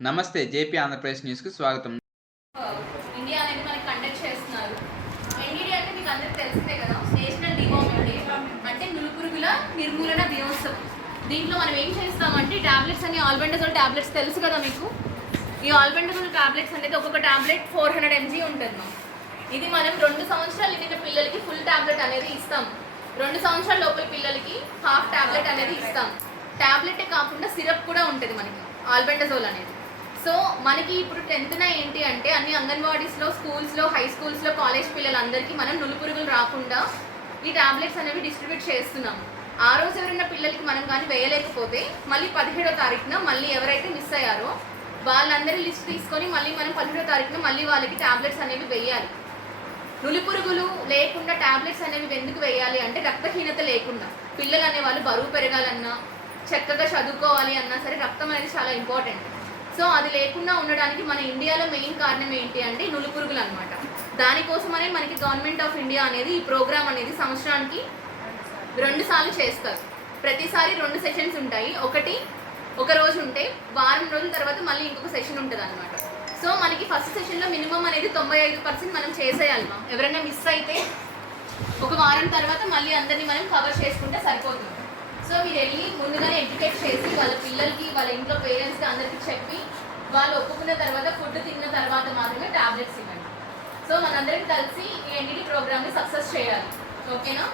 నమస్తే జేపీ ఆంధ్రప్రదేశ్ న్యూస్కి స్వాగతం. ఇండియా అనేది మనకి కండక్ట్ చేస్తున్నారు. ఎన్డీడీ అంటే మీకు అందరికీ తెలిసిందే కదా నేషనల్ డివోమింగ్ డే అంటే నులుపురుగుల నిర్మూలన దినోత్సవం దీంట్లో మనం ఏం చేస్తామంటే టాబ్లెట్స్ అని ఆల్బెండజోల్ టాబ్లెట్స్ తెలుసు కదా మీకు? ఈ ఆల్బెండజోల్ టాబ్లెట్స్ అనేది ఒక్కొక్క టాబ్లెట్ ఫోర్ హండ్రెడ్ ఎంజీ ఉంటుంది. మ్యామ్. ఇది మనం రెండు సంవత్సరాలు నిండిన పిల్లలకి ఫుల్ టాబ్లెట్ అనేది ఇస్తాం. రెండు సంవత్సరాల లోపల పిల్లలకి హాఫ్ టాబ్లెట్ అనేది ఇస్తాం. టాబ్లెటే కాకుండా సిరప్ కూడా ఉంటుంది మనకి ఆల్బెండజోల్ అనేది. సో మనకి ఇప్పుడు టెన్త్న ఏంటి అంటే అన్ని అంగన్వాడీస్లో స్కూల్స్లో హై స్కూల్స్లో కాలేజ్ పిల్లలందరికీ మనం నులుపురుగులు రాకుండా ఈ టాబ్లెట్స్ అనేవి డిస్ట్రిబ్యూట్ చేస్తున్నాం. ఆ రోజు ఎవరైనా పిల్లలకి మనం కానీ వేయలేకపోతే మళ్ళీ పదిహేడో తారీఖున మళ్ళీ ఎవరైతే మిస్ అయ్యారో వాళ్ళందరి లిస్ట్ తీసుకొని మళ్ళీ మనం పదిహేడో తారీఖున మళ్ళీ వాళ్ళకి ట్యాబ్లెట్స్ అనేవి వేయాలి. నులిపురుగులు లేకుండా ట్యాబ్లెట్స్ అనేవి ఎందుకు వేయాలి అంటే రక్తహీనత లేకుండా. పిల్లలు అనేవాళ్ళు బరువు పెరగాలన్నా చక్కగా చదువుకోవాలి అన్నా సరే రక్తం అనేది చాలా ఇంపార్టెంట్. సో అది లేకుండా ఉండడానికి మన ఇండియాలో మెయిన్ కారణం ఏంటి అంటే నులిపురుగులు అనమాట దానికోసమనే మనకి గవర్నమెంట్ ఆఫ్ ఇండియా అనేది ఈ ప్రోగ్రామ్ అనేది సంవత్సరానికి రెండు సార్లు చేస్తారు. ప్రతిసారి రెండు సెషన్స్ ఉంటాయి. ఒకటి ఒక రోజు ఉంటే వారం రోజుల తర్వాత మళ్ళీ ఇంకొక సెషన్ ఉంటుంది అనమాట సో మనకి ఫస్ట్ సెషన్లో మినిమం అనేది తొంభై ఐదు పర్సెంట్ మనం చేసేయాలి మా ఎవరైనా మిస్ అయితే ఒక వారం తర్వాత మళ్ళీ అందరినీ మనం కవర్ చేసుకుంటే సరిపోతుంది. సో మీరు వెళ్ళి ముందుగానే ఎడ్యుకేట్ చేసి వాళ్ళ పిల్లలకి వాళ్ళ ఇంట్లో పేరెంట్స్కి అందరికీ చెప్పి వాళ్ళు ఒప్పుకున్న తర్వాత ఫుడ్ తిన్న తర్వాత మాత్రమే టాబ్లెట్స్ ఇవ్వండి. సో మనందరం కలిసి ఈ ఎన్డీటీ ప్రోగ్రామ్ని సక్సెస్ చేయాలి. ఓకేనా?